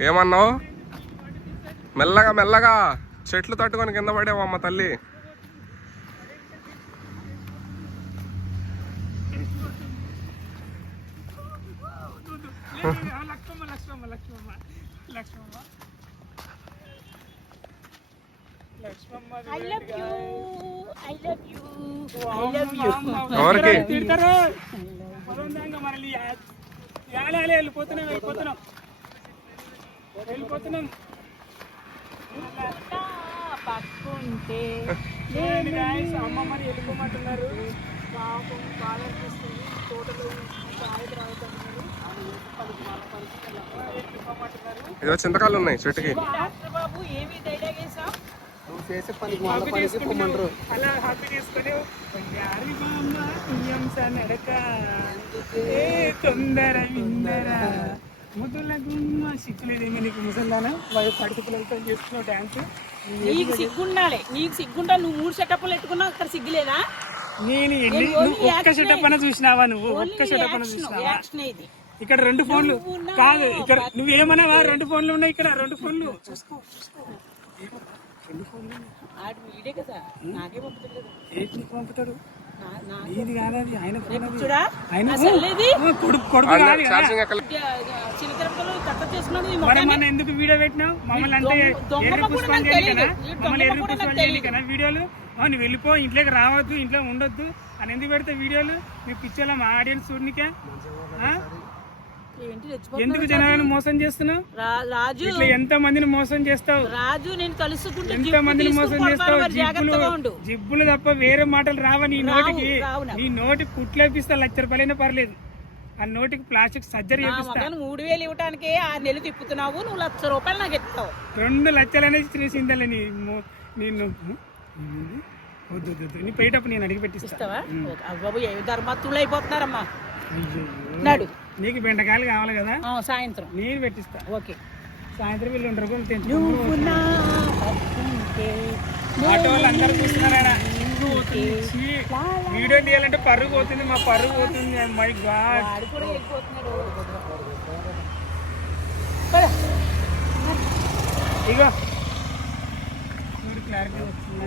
ఏమన్నావు మెల్లగా మెల్లగా చెట్లు తట్టుకొని కింద పడేవా అమ్మ తల్లి ఎవరికి? తిడతారు పదొందంగా వెళ్ళిపోతున్నాం వెళ్ళిపోతున్నాం వెళ్ళిపోతున్నాం పక్కుంటే చూడండి guys, అమ్మమ్మని వెళ్ళిపోమంటున్నారు. పాపం బాధ అనిపిస్తుంది తోటలో ఆయుధ రావుతున్నారు వెళ్ళిపోమంటున్నారు. ఏదో చింతకాయలు ఉన్నాయి చెట్టుకి. బాబు ఏమి హ్యాపీ చేసుకుంటున్నావు అలా హ్యాపీ చేసుకొని యారి బామ్మ ఇయ్యంస నడక ఏ తొందర ముద్దుల గుమ్మ సిక్కులేదేమి నీకు ముసల్దానా వాడు పడుతు పిల్లలతో చేస్తున్నావు డాన్స్ నీకు సిగ్గుండాలి నీకు సిగ్గుంటా నువ్వు మూడు సెటప్లు పెట్టుకున్నావు అక్కడ సిగ్గులేదా? నేను ఎన్ని నువ్వు ఒక్క సెటప్ అన్న చూసినావా నువ్వు? ఒక్క సెటప్ అన్న చూసినావా? ఇక్కడ రెండు ఫోన్లు నువ్వు కాదు ఇక్కడ నువ్వేమన్నావా రెండు ఫోన్లు ఉన్నాయి ఇక్కడ రెండు ఫోన్లు. చూసుకో చూసుకో. నీకు పంపుతాడు? ఎందుకు వీడియో పెట్టినావు? మమ్మల్ని అంటే ఎర్రి. కదా మమ్మల్ని ఎర్రి తెలీదు. కదా వీడియోలు? నువ్వు వెళ్ళిపో ఇంట్లోకి రావద్దు ఇంట్లో ఉండొద్దు అని ఎందుకు పెడితే వీడియోలు? మీ పిక్చర్లో మా ఆడియన్స్ చూడనికే? ఎందుకు జనాలను మోసం చేస్తున్నావు? రాజు. ఇట్లా ఎంత మందిని మోసం చేస్తావు? రాజు నేను కలుసుకుంటే ఎంత మందిని మోసం చేస్తావు? జిబ్బులు జిబ్బులు తప్ప వేరే మాటలు రావా నీ నోటికి. నీ నోటికి కుట్లేపిస్తా లక్ష రూపాయలైనా పర్లేదు. ఆ నోటికి ప్లాస్టిక్ సర్జరీ నా చేపిస్తా మూడు వేలు ఇవ్వటానికి ఆ నెల తిప్పుతున్నావు నువ్వు లక్ష రూపాయలు నాకు ఎత్తావు రెండు లక్షలనే శ్రీసిందలే నీ మో- నిన్ను? వద్దు నీ పోయేటప్పుడు నేను అడిగి పెట్టిస్తా. ఇస్తావా? ఓకే. అవ్వ బాబు ఏ ధర్మత్తులు అయిపోతున్నారమ్మా. నాడు. నీకు బెండకాయలు కావాలి కదా? ఆ, సాయంత్రం. నేను పెట్టిస్తా. ఓకే. సాయంత్రం వీళ్ళు పక్కుంటే ఆటో వాళ్ళు అందరూ చూస్తున్నారా వీడియో తీయాలంటే పరుగు పోతుంది మా పరుగు పోతుంది. మై గాడ్ కూడా వెళ్ళిపోతున్నాడు. ఇగో. క్లారిటీ వస్తుందా